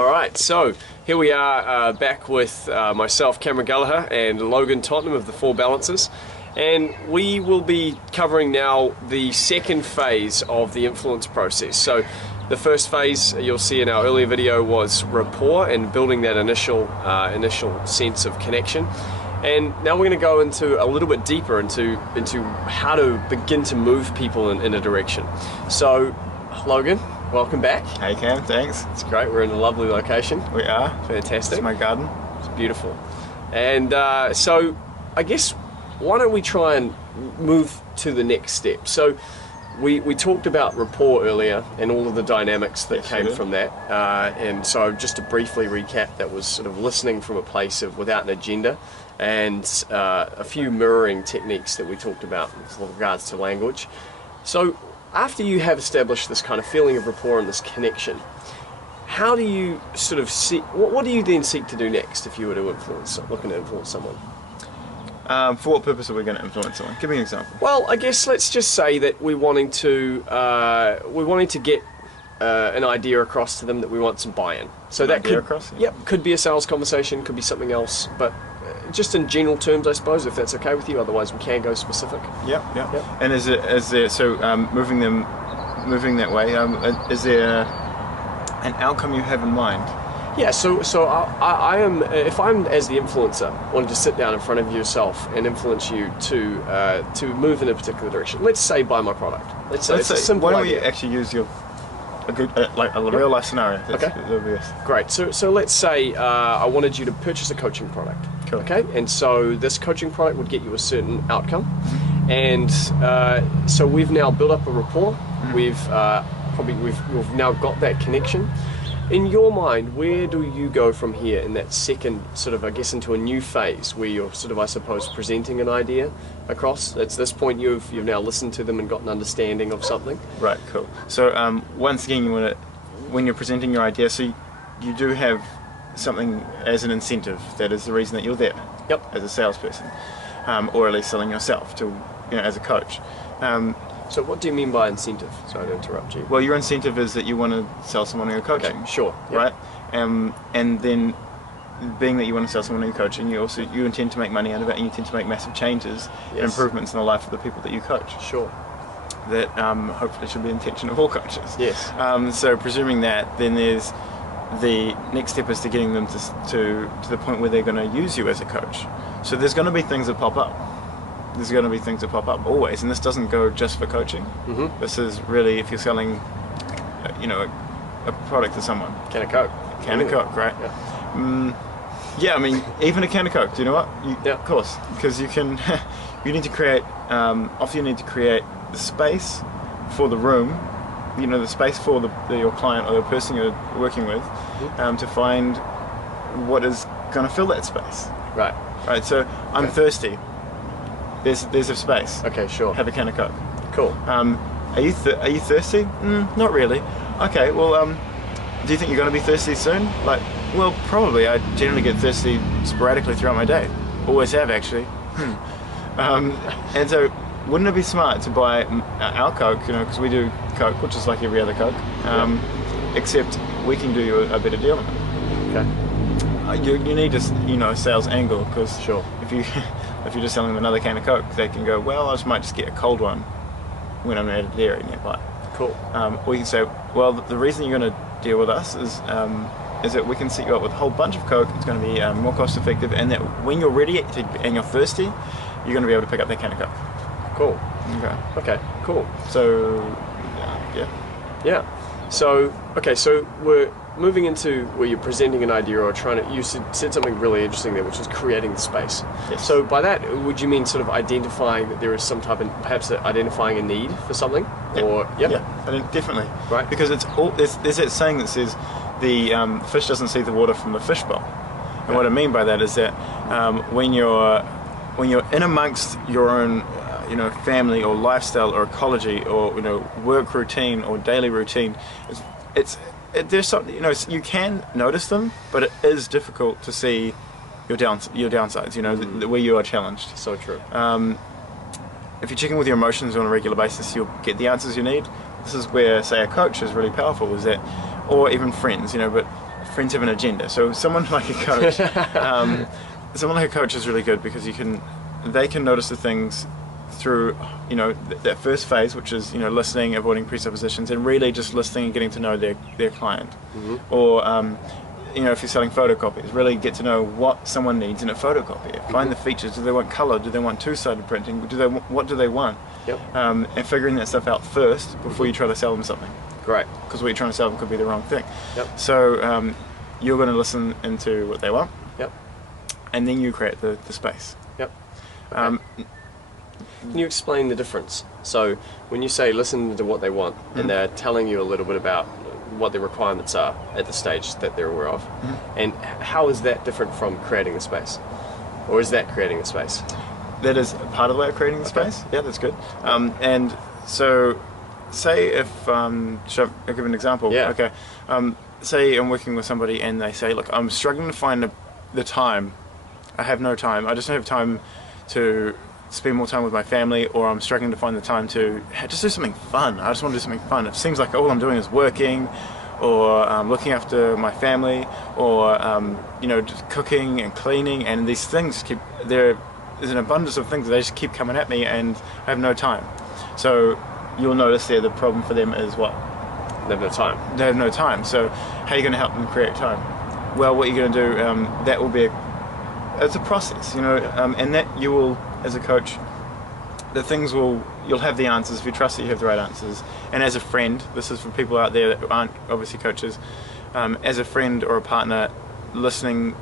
Alright, so here we are back with myself, Cameron Gallagher, and Logan Tottenham of the Four Balances. And we will be covering now the second phase of the influence process. So the first phase you'll see in our earlier video was rapport and building that initial sense of connection. And now we're going to go into a little bit deeper into how to begin to move people in a direction. So Logan, welcome back. Hey Cam, thanks. It's great, we're in a lovely location. We are. Fantastic. It's my garden. It's beautiful. And so I guess why don't we try and move to the next step. So we talked about rapport earlier and all of the dynamics that came from that. And so just to briefly recap, that was sort of listening from a place of without an agenda, and a few mirroring techniques that we talked about with regards to language. So after you have established this kind of feeling of rapport and this connection, how do you sort of see, what do you then seek to do next if you were to looking to influence someone? For what purpose are we going to influence someone? Give me an example. Well, I guess let's just say that we're wanting to get an idea across to them, that we want some buy-in. So that could, could be a sales conversation, could be something else, but just in general terms, I suppose, if that's okay with you. Otherwise, we can go specific. Yep. And is there moving that way? Is there an outcome you have in mind? Yeah. So I am, if I'm as the influencer wanting to sit down in front of yourself and influence you to move in a particular direction. Let's say buy my product. Let's say it's a simple idea. Why don't we idea. actually use a real life scenario? Great. So let's say I wanted you to purchase a coaching product. Cool. Okay, and so this coaching product would get you a certain outcome, and so we've now built up a rapport. We've now got that connection. In your mind, where do you go from here in that second sort of, I guess, into a new phase where you're sort of, I suppose, presenting an idea across? At this point, you've now listened to them and got an understanding of something. Right. Cool. So once again, you want to, when you're presenting your idea, so you do have something as an incentive. That is the reason that you're there. Yep. As a salesperson, or at least selling yourself to, as a coach. So what do you mean by incentive? Sorry to interrupt you. Well, your incentive is that you want to sell someone who you're coaching. Okay, sure. Yep. Right? And then, being that you want to sell someone who you're coaching, you intend to make money out of it, and you intend to make massive changes and improvements in the life of the people that you coach. Sure. That hopefully should be the intention of all coaches. Yes. So presuming that, then there's the next step is to getting them to the point where they're going to use you as a coach. So there's going to be things that pop up. There's going to be things that pop up always, and this doesn't go just for coaching. This is really if you're selling, a product to someone. Can of Coke. Can of Coke, right? Yeah. I mean, even a can of Coke. Do you know what? Of course, because you can. You need to create. Often you need to create the space for the room. The space for your client or the person you're working with, to find what is going to fill that space. Right. Right. So I'm thirsty. There's a space. Okay, sure. Have a can of Coke. Cool. Are you thirsty? Not really. Okay. Well, do you think you're going to be thirsty soon? Well, probably. I generally get thirsty sporadically throughout my day. Always have, actually. And so, wouldn't it be smart to buy our Coke? Because we do Coke, which is like every other Coke, except we can do you a better deal on it. Okay. You need a sales angle, because if you're just selling them another can of Coke, they can go, well, I might just get a cold one when I'm at a dairy nearby. Cool. Or you can say, well, the reason you're going to deal with us is that we can set you up with a whole bunch of Coke. It's going to be more cost effective, and that when you're ready and you're thirsty, you're going to be able to pick up that can of Coke. Cool. Okay. Cool. So, yeah. So, okay. So we're moving into where you're presenting an idea or trying to. You said something really interesting there, which is creating the space. Yes. So by that, would you mean sort of identifying that there is some type of, perhaps identifying a need for something? Yeah. Or Definitely. Right. Because it's all there's that saying that says the fish doesn't see the water from the fishbowl. And what I mean by that is that when you're in amongst your own family or lifestyle or ecology or work routine or daily routine, there's something, you can notice them, but it is difficult to see your downsides, where you are challenged. So true. If you're checking with your emotions on a regular basis, you'll get the answers you need. This is where, say, a coach is really powerful, or even friends, but friends have an agenda. So someone like a coach, someone like a coach is really good because they can notice the things through, you know, that first phase, which is, you know, listening, avoiding presuppositions, and really just listening and getting to know their client. Or you know, if you're selling photocopies, really get to know what someone needs in a photocopier. Find the features. Do they want color? Do they want two-sided printing? What do they want? And figuring that stuff out first before you try to sell them something. Great. Because what you're trying to sell them could be the wrong thing. So you're going to listen into what they want. And then you create the space. Okay. Can you explain the difference? So when you say listen to what they want, and they're telling you a little bit about what the requirements are at the stage that they're aware of, and how is that different from creating a space? Or is that creating a space? That is part of the way of creating the space. Yeah, that's good. And so, say if, should I give an example? Yeah. Okay. Say I'm working with somebody and they say, look, I'm struggling to find the time. I have no time. I just don't have time to spend more time with my family, or I'm struggling to find the time to just do something fun. I just want to do something fun. It seems like all I'm doing is working, or looking after my family, or you know, just cooking and cleaning, and these things there's an abundance of things that they just keep coming at me, and I have no time. So you'll notice there the problem for them is what? They have no time. They have no time. So how are you going to help them create time? Well, what you're going to do, that will be it's a process, you know, and that you will, as a coach, you'll have the answers if you trust that you have the right answers. And as a friend, this is for people out there that aren't obviously coaches, as a friend or a partner, listening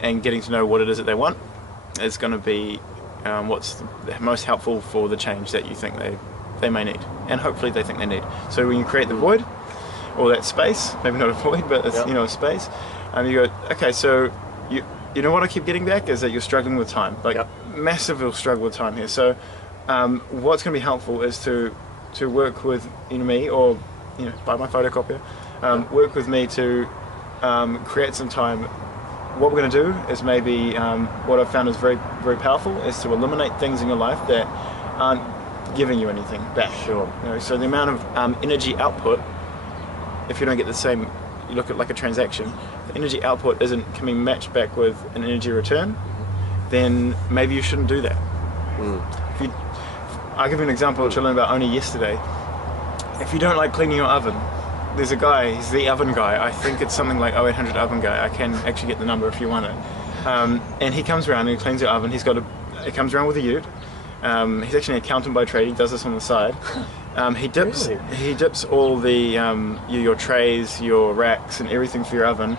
and getting to know what it is that they want is going to be what's most helpful for the change that you think they may need, and hopefully they think they need. So when you create the void, or that space, maybe not a void, but it's, you know, a space, you go, okay, so you know what I keep getting back is that you're struggling with time, like massively struggle with time here. So what's going to be helpful is to work with, you know, me, or, you know, buy my photocopier, work with me to create some time. What we're going to do is maybe what I've found is very, very powerful is to eliminate things in your life that aren't giving you anything back. Sure. You know, so the amount of energy output, if you don't get the same, you look at like a transaction, the energy output isn't coming matched back with an energy return, then maybe you shouldn't do that. I'll give you an example which I learned about only yesterday. If you don't like cleaning your oven, there's a guy, he's the oven guy, I think it's something like 0800 oven guy, I can actually get the number if you want it. And he comes around and he cleans your oven, he comes around with a ute. He's actually an accountant by trade, he does this on the side. He dips all the your trays, your racks, and everything for your oven.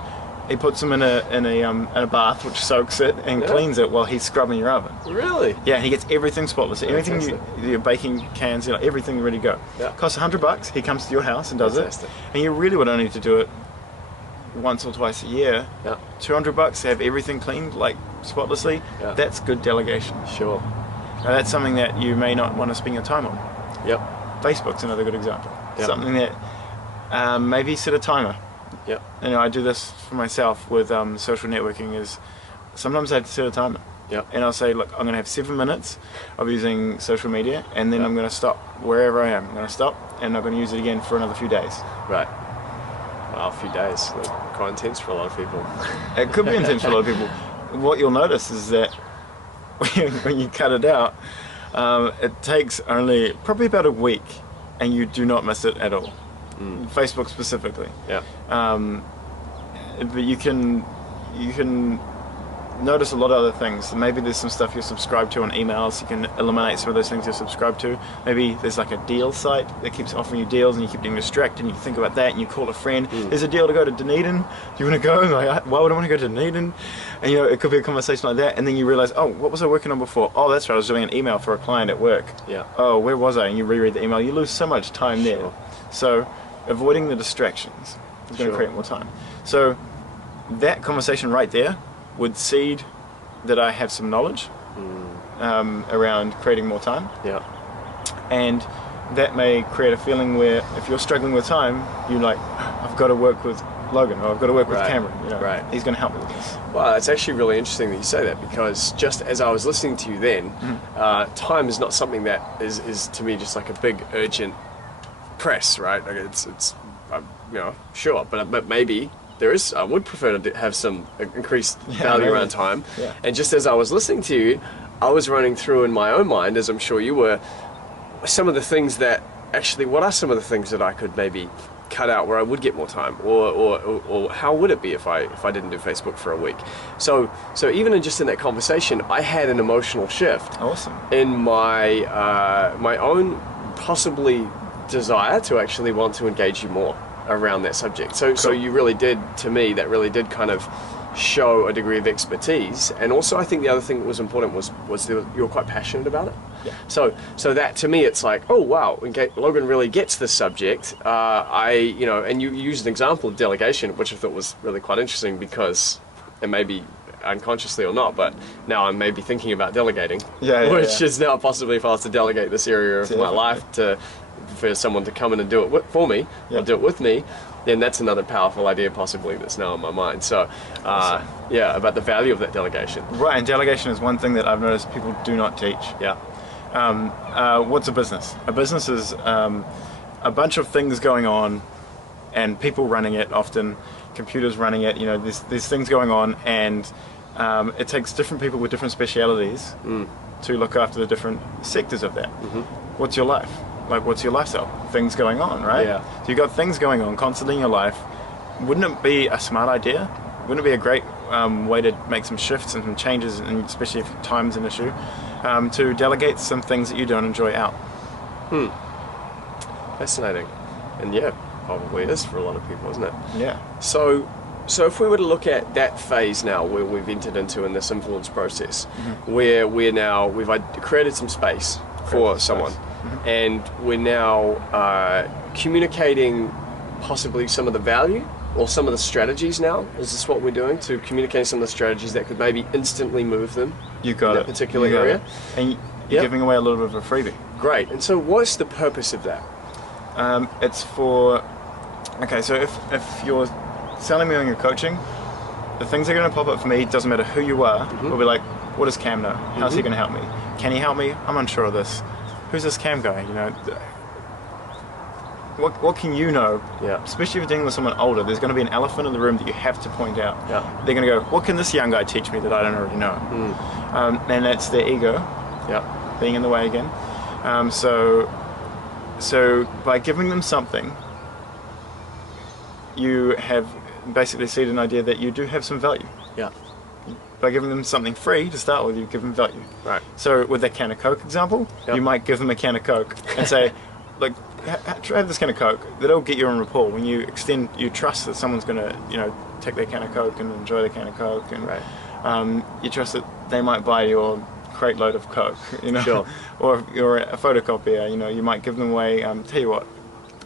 He puts them in a bath which soaks it and cleans it while he's scrubbing your oven. Really? Yeah, and he gets everything spotless. Everything, your baking cans, you know, everything ready to go. Costs $100. He comes to your house and does it, and you really would only need to do it once or twice a year. $200 to have everything cleaned like spotlessly. That's good delegation. Sure. Now that's something that you may not want to spend your time on. Facebook's another good example. Something that maybe set a timer. You know, I do this for myself with social networking. Is sometimes I have to set a timer. And I'll say, look, I'm going to have 7 minutes of using social media, and then I'm going to stop wherever I am. I'm going to stop, and I'm going to use it again for another few days. Right. Well, a few days. That's quite intense for a lot of people. It could be intense for a lot of people. What you'll notice is that when you cut it out, it takes only probably about a week, and you do not miss it at all. Facebook specifically. But you can notice a lot of other things. Maybe there's some stuff you're subscribed to on emails. You can eliminate some of those things you're subscribed to. Maybe there's like a deal site that keeps offering you deals, and you keep getting distracted, and you think about that, and you call a friend. There's a deal to go to Dunedin. Do you want to go? And like, why would I want to go to Dunedin? And you know, it could be a conversation like that, and then you realize, oh, what was I working on before? Oh, that's right, I was doing an email for a client at work. Oh, where was I? And you reread the email. You lose so much time there. So avoiding the distractions is going to create more time. So that conversation right there would seed that I have some knowledge around creating more time. And that may create a feeling where if you're struggling with time, you're like, I've got to work with Logan, or I've got to work with Cameron. You know, he's going to help me with this. Well, it's actually really interesting that you say that, because just as I was listening to you then, time is not something that is to me just like a big urgent press, right? Like it's you know, sure, but maybe I would prefer to have some increased value maybe. around time. Yeah. And just as I was listening to you, I was running through in my own mind, as I'm sure you were, some of the things that actually, what are some of the things that I could maybe cut out where I would get more time, or how would it be if I didn't do Facebook for a week? So even in that conversation, I had an emotional shift. Awesome. In my my own possibly desire to actually want to engage you more around that subject. So Cool. you really did, to me, that really did kind of show a degree of expertise. And also, I think the other thing that was important was you were quite passionate about it. Yeah. So that to me, it's like, oh wow, Logan really gets this subject. And you used an example of delegation, which I thought was really quite interesting, because, and maybe unconsciously or not, but now I'm maybe thinking about delegating, which is now possibly if I was to delegate this area of my life for someone to come in and do it for me, or do it with me, then that's another powerful idea possibly that's now in my mind. So, about the value of that delegation. Right, and delegation is one thing that I've noticed people do not teach. Yeah. What's a business? A business is a bunch of things going on, and people running it, often computers running it. You know, there's things going on, and it takes different people with different specialities to look after the different sectors of that. Mm-hmm. What's your life? Like, what's your lifestyle? Things going on, right? Yeah. So you've got things going on constantly in your life. Wouldn't it be a smart idea? Wouldn't it be a great way to make some shifts and some changes, and especially if time's an issue, to delegate some things that you don't enjoy out? Fascinating. And yeah, probably is for a lot of people, isn't it? Yeah. So if we were to look at that phase now where we've entered into in this influence process, where we've created some space for someone, and we're now communicating possibly some of the value or some of the strategies now. Is this what we're doing, to communicate some of the strategies that could maybe instantly move them You got in it. that particular You got area? it. And you're giving away a little bit of a freebie. Great. And so what's the purpose of that? It's for, okay, so if you're selling me on your coaching, the things that are going to pop up for me, doesn't matter who you are, will be like, what does Cam know? How's he going to help me? Can he help me? I'm unsure of this. Who's this Cam guy? You know, what can you know? Yeah. Especially if you're dealing with someone older, there's going to be an elephant in the room that you have to point out. Yeah. They're going to go, what can this young guy teach me that I don't already know? And that's their ego. Yeah. Being in the way again. So by giving them something, you have basically seeded an idea that you do have some value. Yeah. By giving them something free to start with, you give them value. Right. So with that can of Coke example, you might give them a can of Coke and say, like, try this can of Coke. That'll get you in rapport. When you you trust that someone's going to, you know, take their can of Coke and enjoy their can of Coke, and you trust that they might buy your crate load of Coke, you know. Sure. Or if you're a photocopier, you know, you might give them away. Tell you what,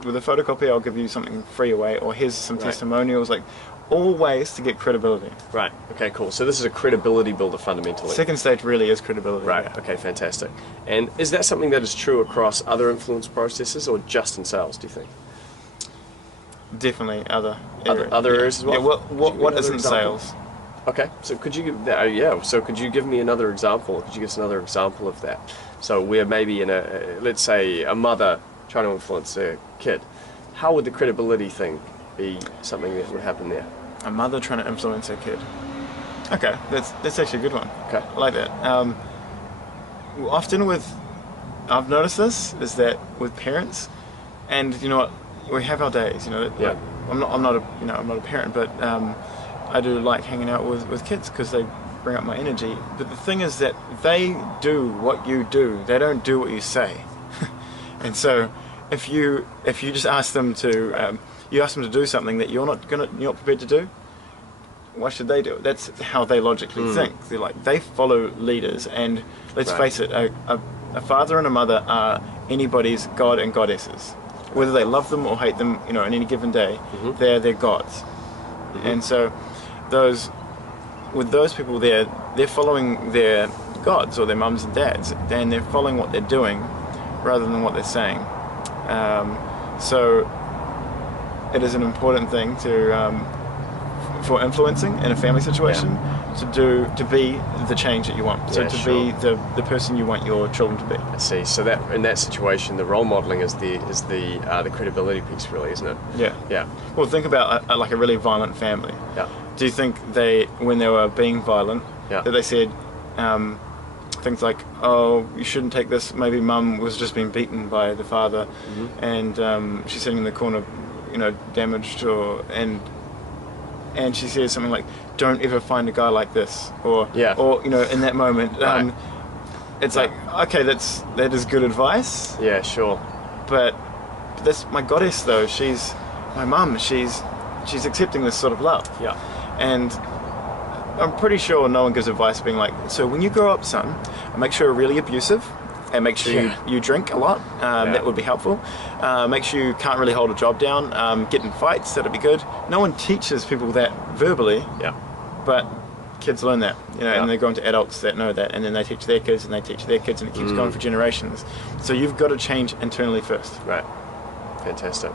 with a photocopier, I'll give you something free away, or here's some testimonials, like all ways to get credibility. Right. Okay, cool. So this is a credibility builder fundamentally. Second stage really is credibility. Right. Yeah. Okay, fantastic. And is that something that is true across other influence processes, or just in sales, do you think? Definitely other areas as well? Yeah, what another isn't example? sales? Okay, so could you give so could you give me another example? Could you give us another example of that? So we're maybe in let's say a mother trying to influence a kid. How would the credibility thing be something that would happen there? A mother trying to influence her kid. Okay, that's actually a good one. Okay. I like that. Often I've noticed this, is that with parents, and you know what, we have our days, you know. Yeah. Like, I'm not a parent, but I do like hanging out with kids because they bring up my energy. But the thing is that they do what you do. They don't do what you say. And so if you just ask them to do something that you're not prepared to do, why should they do it? That's how they logically think. They follow leaders, and let's face it, a father and a mother are anybody's god and goddesses. Whether they love them or hate them, you know, on any given day, they're their gods. And so with those people there, they're following their gods or their mums and dads, and they're following what they're doing rather than what they're saying. So it is an important thing to for influencing in a family situation to be the change that you want. So Yeah, to sure. be the person you want your children to be. I see. So that in that situation, the role modeling is the credibility piece, really, isn't it? Yeah. Yeah. Well, think about like a really violent family. Yeah. Do you think when they were being violent, Yeah. that they said things like, "Oh, you shouldn't take this"? Maybe mum was just being beaten by the father, and she's sitting in the corner, damaged, and she says something like, "Don't ever find a guy like this," or in that moment, Right. it's like, okay, that is good advice, Yeah, sure. but that's my goddess though. She's my mum. She's accepting this sort of love. Yeah. And I'm pretty sure no one gives advice being like, so when you grow up, son, make sure you're really abusive and make sure you drink a lot. That would be helpful. Make sure you can't really hold a job down. Get in fights, that'd be good. No one teaches people that verbally, Yeah. but kids learn that, and they go into adults that know that, and then they teach their kids and they teach their kids, and it keeps going for generations. So you've got to change internally first. Right. Fantastic.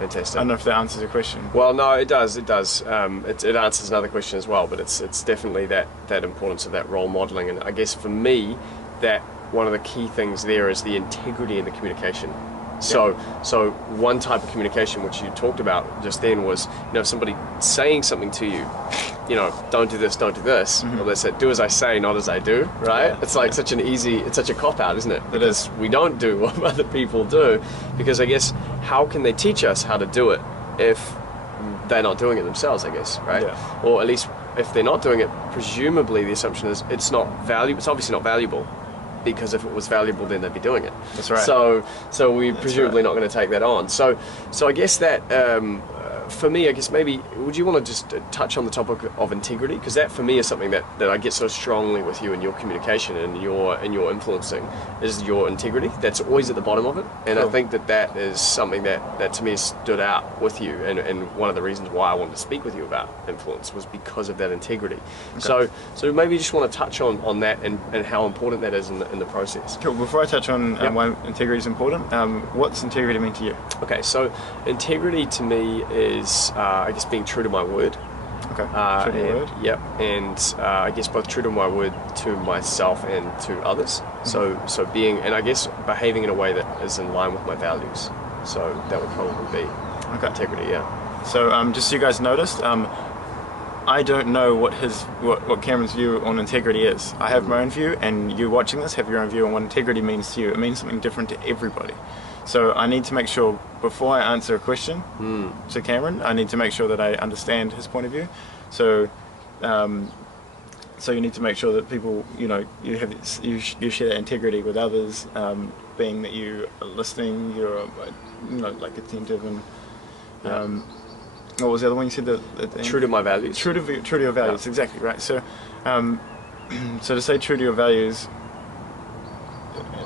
Fantastic. I don't know if that answers your question. Well, no, it does. It does. It answers another question as well, but it's definitely that importance of that role modeling, and I guess for me, that one of the key things there is the integrity in the communication. So one type of communication which you talked about just then was, somebody saying something to you, don't do this, don't do this. Well, they said, do as I say, not as I do, right? Yeah. It's like it's such a cop-out, isn't it? It is. We don't do what other people do, because I guess, how can they teach us how to do it if they're not doing it themselves, I guess, right? Yeah. Or at least if they're not doing it, presumably the assumption is it's obviously not valuable, because if it was valuable, then they'd be doing it. That's right. So we're presumably not going to take that on. So I guess that for me, I guess maybe would you want to just touch on the topic of integrity, because that for me is something that I get so strongly with you in your communication and your influencing is your integrity. That's always at the bottom of it, and Cool. I think that is something that to me stood out with you, and one of the reasons why I wanted to speak with you about influence was because of that integrity. Okay. So maybe you just want to touch on that and how important that is in the process. Cool. Before I touch on Yep. why integrity is important, what's integrity mean to you? Okay, so integrity to me is, I guess, being true to my word. Okay. True to your word. Yep, and I guess both true to my word to myself and to others. So being, and I guess behaving in a way that is in line with my values. So that would probably be integrity. Yeah. So just so you guys noticed, I don't know what Cameron's view on integrity is. I have my own view, and you watching this have your own view on what integrity means to you. It means something different to everybody. So I need to make sure, before I answer a question to Cameron, I need to make sure that I understand his point of view. So you need to make sure that people, you share that integrity with others, being that you are listening, you're like attentive, and what was the other one you said? True to my values. True to your values, exactly right. So, so to say true to your values,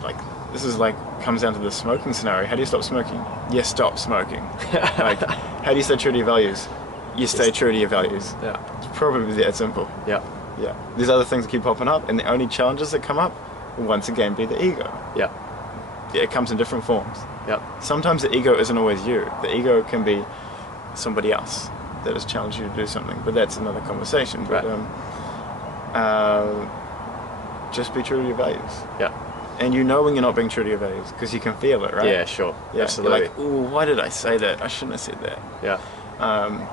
like this is like comes down to the smoking scenario. How do you stop smoking? You stop smoking. Like, how do you stay true to your values? You stay true to your values. Yeah. It's probably that simple. Yeah. Yeah. There's other things that keep popping up, and the only challenges that come up will once again be the ego. Yeah. Yeah, it comes in different forms. Yeah. Sometimes the ego isn't always you. The ego can be somebody else that has challenged you to do something, but that's another conversation. But just be true to your values. Yeah. And when you're not being true to your values, because you can feel it, right? Yeah. Sure. Yeah. Absolutely. You're like, ooh, why did I say that? I shouldn't have said that. Yeah.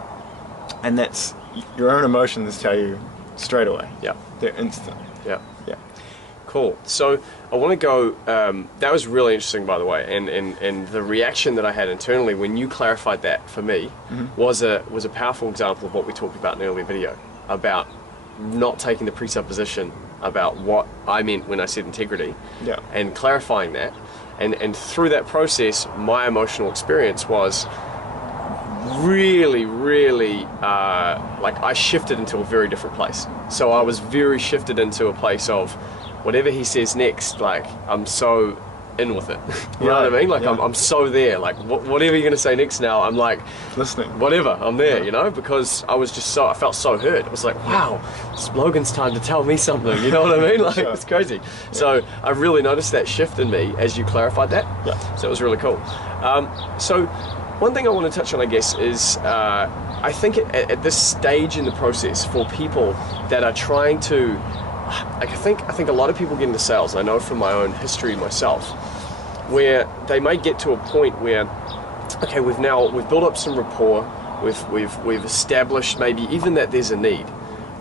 And that's your own emotions tell you straight away. Yeah. They're instant. Yeah. Yeah. Cool. So I want to go. That was really interesting, by the way, and the reaction that I had internally when you clarified that for me was a powerful example of what we talked about in an earlier video about not taking the presupposition about what I meant when I said integrity, and clarifying that, and through that process, my emotional experience was really like I shifted into a very different place. So I was very shifted into a place of whatever he says next, like I'm so in with it. You know what I mean? Like I'm so there. Like whatever you're gonna say next now, I'm like listening. Whatever, I'm there. Because I was just I felt so heard. It was like, wow, it's Logan's time to tell me something. You know what I mean? Like it's crazy. So I really noticed that shift in me as you clarified that. So it was really cool. So one thing I want to touch on, I guess, is I think at this stage in the process, for people that are trying to, like, I think a lot of people get into sales, and I know from my own history myself, where they may get to a point where, okay, we've built up some rapport, we've established maybe even that there's a need,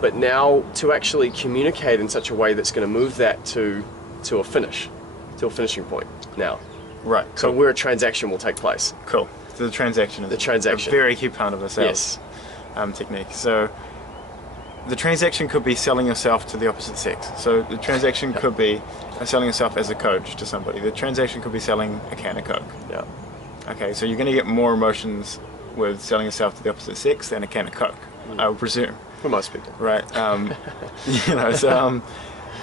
but now to actually communicate in such a way that's going to move that to a finishing point now. Right. So Cool. where a transaction will take place. Cool. So the transaction is a very key part of a sales technique. So the transaction could be selling yourself to the opposite sex. So the transaction could be selling yourself as a coach to somebody. The transaction could be selling a can of Coke. Yeah. Okay, so you're going to get more emotions with selling yourself to the opposite sex than a can of Coke, I would presume. For most people. Right.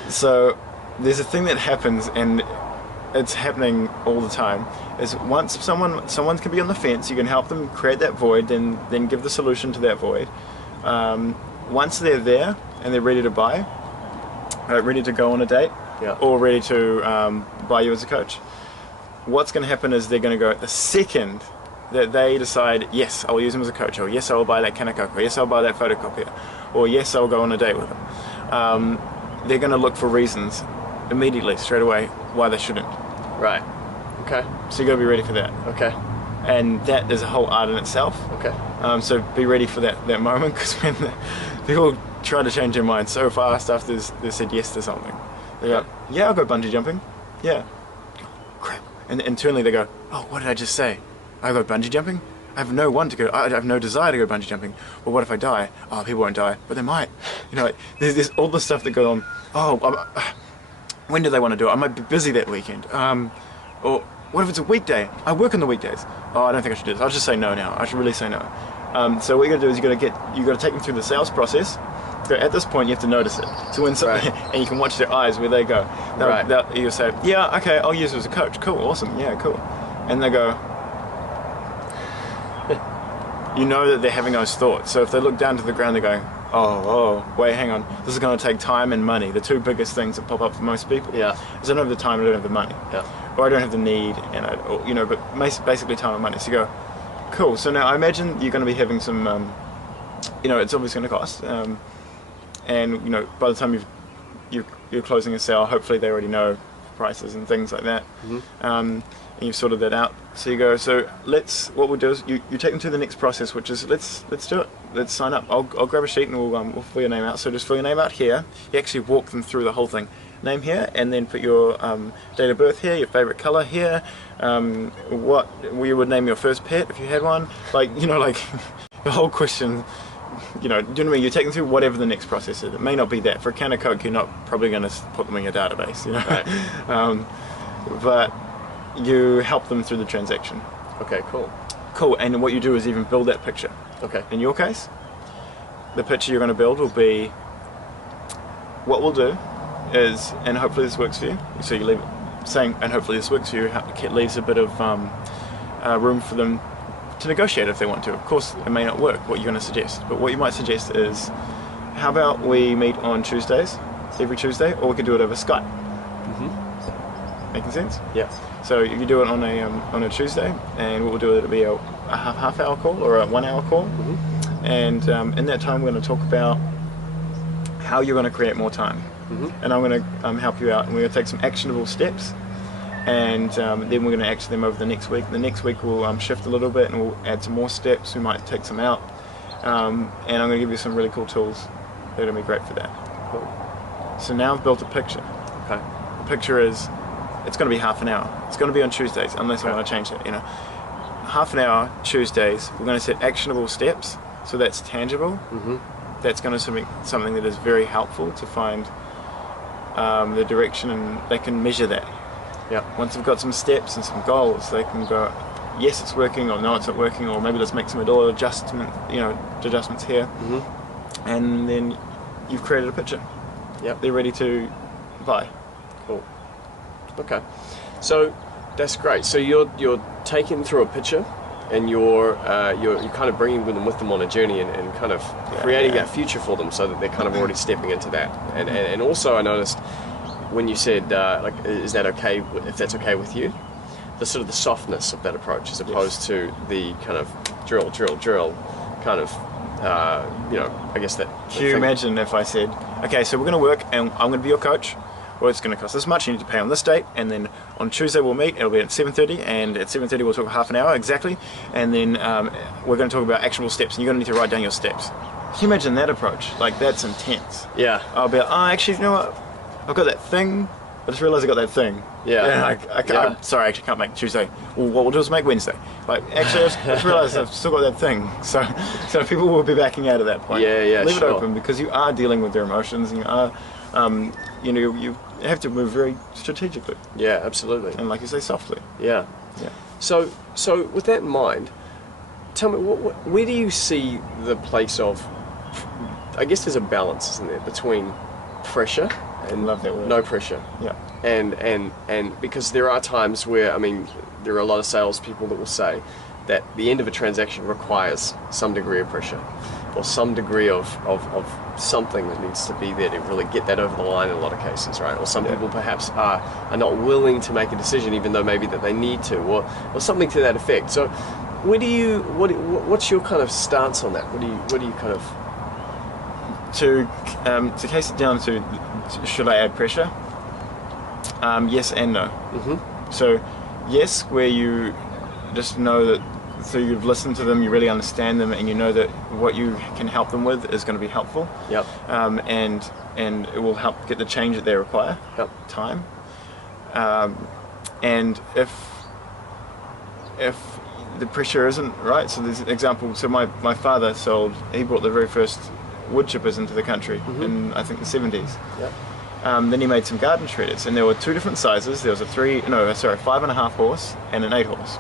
So there's a thing that happens, and it's happening all the time, is once someone can be on the fence, you can help them create that void, then give the solution to that void. Once they're there and they're ready to buy, ready to go on a date, or ready to buy you as a coach, what's going to happen is they're going to go, the second that they decide, yes, I'll use him as a coach, or yes, I'll buy that can of Coke, or yes, I'll buy that photocopier, or yes, I'll go on a date with him, they're going to look for reasons immediately, straight away, why they shouldn't. Right. Okay. So you got to be ready for that. Okay. And that is a whole art in itself. Okay. So be ready for that moment, because when people try to change their mind so fast after they've said yes to something, they go, yeah, I'll go bungee jumping. Yeah. Crap. And internally they go, oh, what did I just say? I go bungee jumping? I have no desire to go bungee jumping. Well, what if I die? Oh, people won't die, but they might. You know, there's all the stuff that goes on. Oh, when do they want to do it? I might be busy that weekend. Or what if it's a weekday? I work on the weekdays. Oh, I don't think I should do this. I'll just say no now. I should really say no. So what you got to do is you got to take them through the sales process. So at this point, you have to notice it. So when and you can watch their eyes where they go. You'll say, yeah, okay, I'll use it as a coach. Cool, awesome, yeah, cool. And they go. You know that they're having those thoughts. So if they look down to the ground, they're going, oh, wait, hang on. This is going to take time and money. The two biggest things that pop up for most people. Yeah. Is I don't have the time, I don't have the money. Yeah. Or I don't have the need, but basically time and money. So you go, cool. So now I imagine you're going to be having some, it's obviously going to cost. And by the time you're closing a sale, hopefully they already know prices and things like that. Mm-hmm. And you've sorted that out. So you go, what we'll do is you take them to the next process, which is let's do it. Let's sign up. I'll grab a sheet and we'll fill your name out. So just fill your name out here. You actually walk them through the whole thing. Name here, and then put your date of birth here, your favorite color here, what you would name your first pet if you had one. Like the whole question. Do you know what I mean? You take them through whatever the next process is. It may not be that. For a can of Coke, you're not probably going to put them in your database, Right. But you help them through the transaction. Okay, cool. And what you do is even build that picture. Okay. In your case, the picture you're going to build will be, what we'll do is, and hopefully this works for you, so you leave it saying, and hopefully this works for you, it leaves a bit of room for them to negotiate if they want to. Of course, it may not work, what you're going to suggest, but what you might suggest is, how about we meet on Tuesdays, every Tuesday, or we could do it over Skype. Mm-hmm. Making sense? Yeah. So you can do it on a Tuesday, and what we'll do, it'll be a half hour call or a 1 hour call. Mm-hmm. And in that time we're going to talk about how you're going to create more time. Mm-hmm. And I'm going to help you out, and we're going to take some actionable steps, and then we're going to action them over the next week. The next week we'll shift a little bit and we'll add some more steps. We might take some out, and I'm going to give you some really cool tools that are going to be great for that. Cool. So now I've built a picture. Okay. The picture is, it's going to be half an hour. It's going to be on Tuesdays, unless I want to change it. Half an hour Tuesdays. We're going to set actionable steps, so that's tangible. Mm-hmm. That's going to be something that is very helpful to find the direction, and they can measure that. Yeah. Once they've got some steps and some goals, they can go, yes, it's working, or no, it's not working, or maybe let's make some little adjustments here. Mm-hmm. And then you've created a picture. Yep. They're ready to buy. Cool. Okay. So that's great. So you're taking through a picture, and you're kind of bringing them with them on a journey, and kind of creating that future for them, so that they're kind of already stepping into that. And also I noticed when you said is that okay if that's okay with you, the sort of the softness of that approach, as opposed to the kind of drill kind of I guess that. Can you imagine if I said, okay, so we're going to work and I'm going to be your coach. Well, it's going to cost this much, you need to pay on this date, and then on Tuesday we'll meet, it'll be at 7:30, and at 7:30 we'll talk half an hour exactly, and then we're going to talk about actionable steps, and you're going to need to write down your steps. Can you imagine that approach? Like, that's intense. Yeah. I'll be like, oh, actually, you know what? I've got that thing. I just realised I got that thing. Yeah. And I'm sorry, I actually can't make Tuesday. Well, what we'll do is make Wednesday. Like, actually, I just realised I've still got that thing. So people will be backing out at that point. Yeah, Leave sure. it open, because you are dealing with their emotions, and you are, you have to move very strategically. Yeah, absolutely. And like you say, softly. Yeah. Yeah. So with that in mind, tell me, where do you see the place of? I guess there's a balance, isn't there, between pressure and Love that word. no pressure. Yeah. And because there are times where, I mean, there are a lot of salespeople that will say that the end of a transaction requires some degree of pressure, or some degree of something that needs to be there to really get that over the line in a lot of cases, right? Or some people perhaps are not willing to make a decision even though maybe that they need to, or something to that effect. So what's your kind of stance on that? What do you kind of... To case it down to, should I add pressure? Yes and no. Mm-hmm. So yes, where you just know that, so you've listened to them, you really understand them, and you know that what you can help them with is going to be helpful. Yep. And it will help get the change that they require. Yep. Time. And if the pressure isn't right, so there's an example. So my father he brought the very first wood chippers into the country in, I think, the 70s. Yep. Then he made some garden shredders, and there were two different sizes. There was a 5.5 horse and an 8 horse.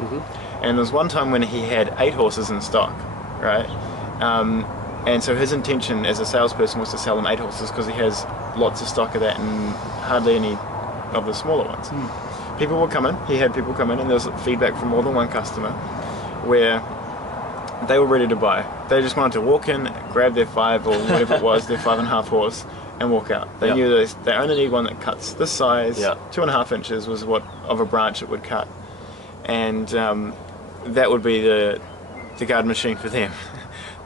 And there was one time when he had 8 horses in stock, right? And so his intention as a salesperson was to sell them 8 horses because he has lots of stock of that and hardly any of the smaller ones. People would come in, he had people come in, and there was feedback from more than one customer where they were ready to buy. They just wanted to walk in, grab their 5 or whatever it was, their 5.5 horse, and walk out. They knew they only need one that cuts this size. 2.5 inches was what of a branch it would cut, and that would be the garden machine for them.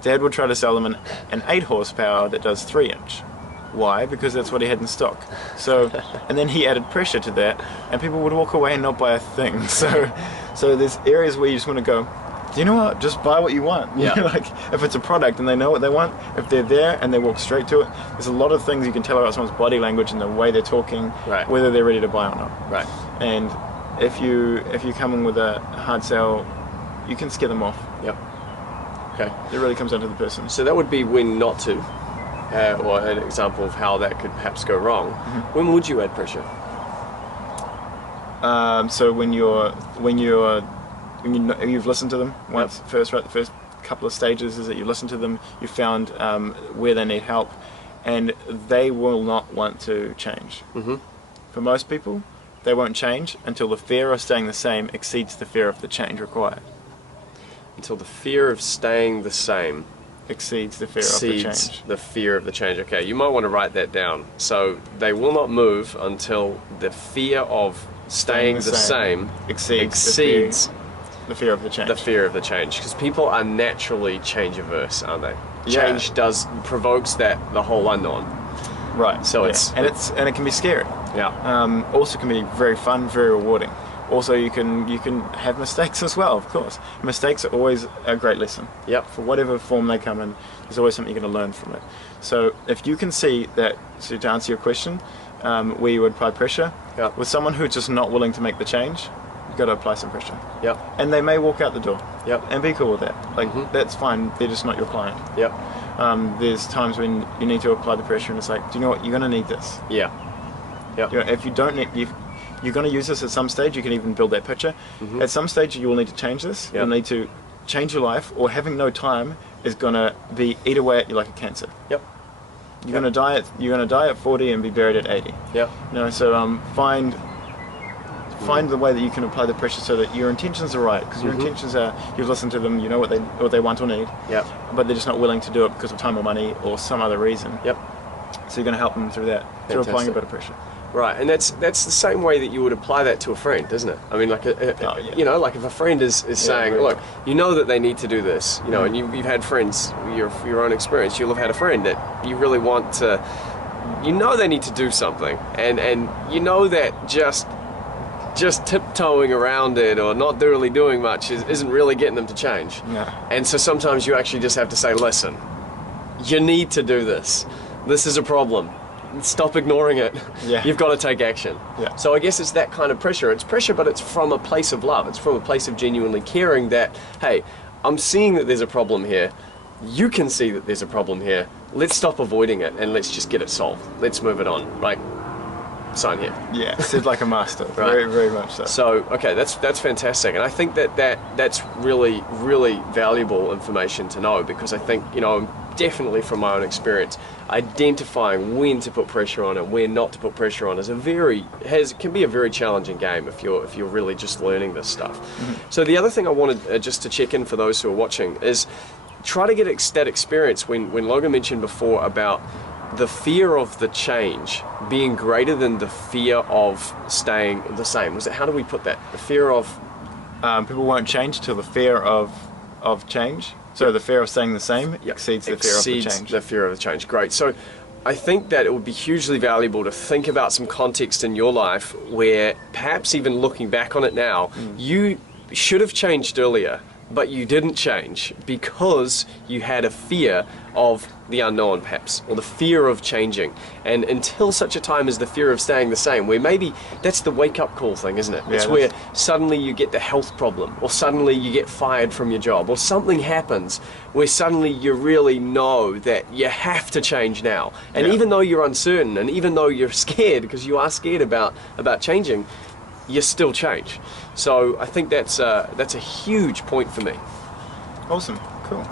Dad would try to sell them an 8 horsepower that does 3 inch. Why? Because that's what he had in stock. So, and then he added pressure to that, and people would walk away and not buy a thing. So there's areas where you just want to go, do you know what? Just buy what you want. Yeah. Like, if it's a product and they know what they want, if they're there and they walk straight to it, there's a lot of things you can tell about someone's body language and the way they're talking, right, whether they're ready to buy or not. Right. And if you come in with a hard sell, you can scare them off. Yep. Okay. It really comes down to the person. So that would be when not to, or an example of how that could perhaps go wrong. When would you add pressure? So when you've listened to them once, the first couple of stages is that you listen to them, you found where they need help, and they will not want to change. For most people, they won't change until the fear of staying the same exceeds the fear of the change required. Until the fear of staying the same exceeds the fear of the change. The fear of the change. Okay, you might want to write that down. So they will not move until the fear of staying the same exceeds the fear of the change. The fear of the change, because people are naturally change averse, aren't they? Change provokes the whole unknown. Right. So and it can be scary. Yeah. Also can be very fun, very rewarding. Also, you can have mistakes as well, of course. Mistakes are always a great lesson. Yep. For whatever form they come in, there's always something you're going to learn from it. So if you can see that, so to answer your question, where you would apply pressure, with someone who's just not willing to make the change, you've got to apply some pressure. Yep. And they may walk out the door. Yep. And be cool with that. Like, that's fine, they're just not your client. Yep. There's times when you need to apply the pressure and it's like, do you know what, you're going to need this. Yeah. Yep. You know, if you don't need, you're going to use this at some stage, you can even build that picture. At some stage you will need to change this. You'll need to change your life, or having no time is going to eat away at you like a cancer. Yep. You're going to die at 40 and be buried at 80. Yep. You know, so find the way that you can apply the pressure so that your intentions are right, because your intentions are, you've listened to them, you know what they want or need. Yep. But they're just not willing to do it because of time or money or some other reason. Yep. So you're going to help them through that, through applying a bit of pressure. Right, and that's the same way that you would apply that to a friend, isn't it? I mean, like, you know, like if a friend is saying, look, you know that they need to do this, you know, and you've had friends, your own experience, you'll have had a friend that you really want to, you know they need to do something, and you know that just tiptoeing around it or not really doing much isn't really getting them to change. No. And so sometimes you actually just have to say, listen, you need to do this. This is a problem. Stop ignoring it. Yeah. You've got to take action. Yeah. So I guess it's that kind of pressure. It's pressure, but it's from a place of love. It's from a place of genuinely caring that, hey, I'm seeing that there's a problem here. You can see that there's a problem here. Let's stop avoiding it and let's just get it solved. Let's move it on. Like, sign here. Yeah, said like a master. Right. Very, very much so. So, okay, that's fantastic. And I think that's really, really valuable information to know, because I think, you know, definitely from my own experience, identifying when to put pressure on and when not to put pressure on can be a very challenging game if you're really just learning this stuff. So the other thing I wanted just to check in for those who are watching is try to get that experience when Logan mentioned before about the fear of the change being greater than the fear of staying the same. How do we put that? The fear of people won't change till the fear of change. So the fear of staying the same exceeds the fear of the change. The fear of the change. Great. So I think that it would be hugely valuable to think about some context in your life where perhaps even looking back on it now, you should have changed earlier, but you didn't change because you had a fear of the unknown perhaps, or the fear of changing. And until such a time as the fear of staying the same, where maybe that's the wake-up call thing, isn't it? Yeah, it's where suddenly you get the health problem, or suddenly you get fired from your job, or something happens where suddenly you really know that you have to change now. And even though you're uncertain, and even though you're scared, because you are scared about changing, you still change. So I think that's a huge point for me. Awesome. Cool.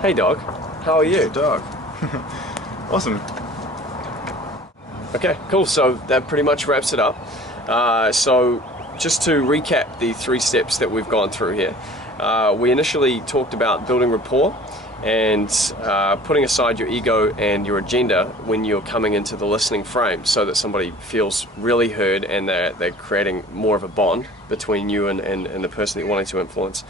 Hey dog, how are you? Dog. Awesome. Okay, cool. So that pretty much wraps it up. So just to recap the 3 steps that we've gone through here. We initially talked about building rapport and putting aside your ego and your agenda when you're coming into the listening frame, so that somebody feels really heard and they're creating more of a bond between you and the person that you're wanting to influence.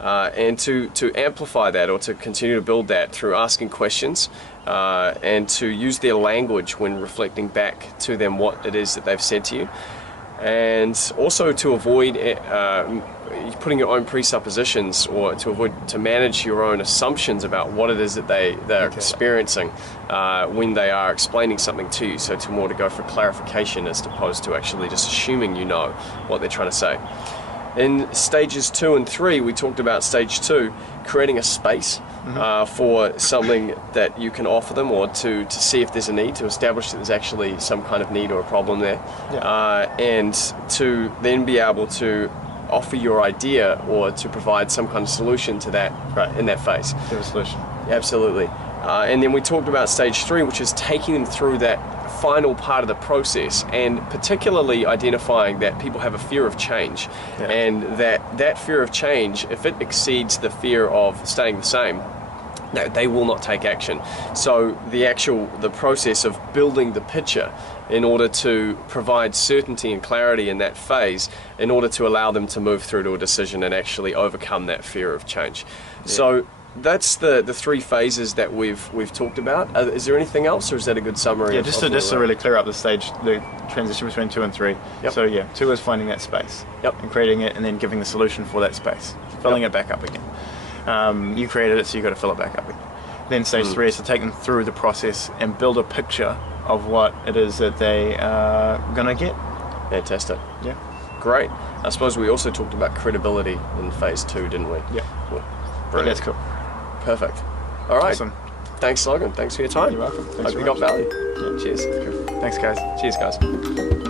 And to amplify that, or to continue to build that through asking questions and to use their language when reflecting back to them what it is that they've said to you. And also to avoid putting your own presuppositions, or to manage your own assumptions about what it is that they're experiencing when they are explaining something to you. So to go for clarification as opposed to actually just assuming you know what they're trying to say. In stages 2 and 3, we talked about stage 2, creating a space for something that you can offer them, or to see if there's a need, to establish that there's actually some kind of need or a problem there, and to then be able to offer your idea or to provide some kind of solution to that in that phase. Give a solution. Absolutely. And then we talked about stage 3, which is taking them through that final part of the process, and particularly identifying that people have a fear of change, and that fear of change, if it exceeds the fear of staying the same, they will not take action. So the process of building the picture in order to provide certainty and clarity in that phase, in order to allow them to move through to a decision and actually overcome that fear of change. So that's the 3 phases that we've talked about. Is there anything else, or is that a good summary? Yeah, just to really clear up the transition between 2 and 3. Yep. So 2 is finding that space, and creating it, and then giving the solution for that space, filling it back up again. You created it, so you got to fill it back up again. Then stage 3 is to take them through the process and build a picture of what it is that they are gonna get. Fantastic. Yeah. Great. I suppose we also talked about credibility in phase 2, didn't we? Yeah. Well, brilliant. That's cool. Perfect. All right. Awesome. Thanks, Logan. Thanks for your time. You're welcome. Thanks Hope you very got much. value. Cheers. Cool. Thanks, guys. Cheers, guys.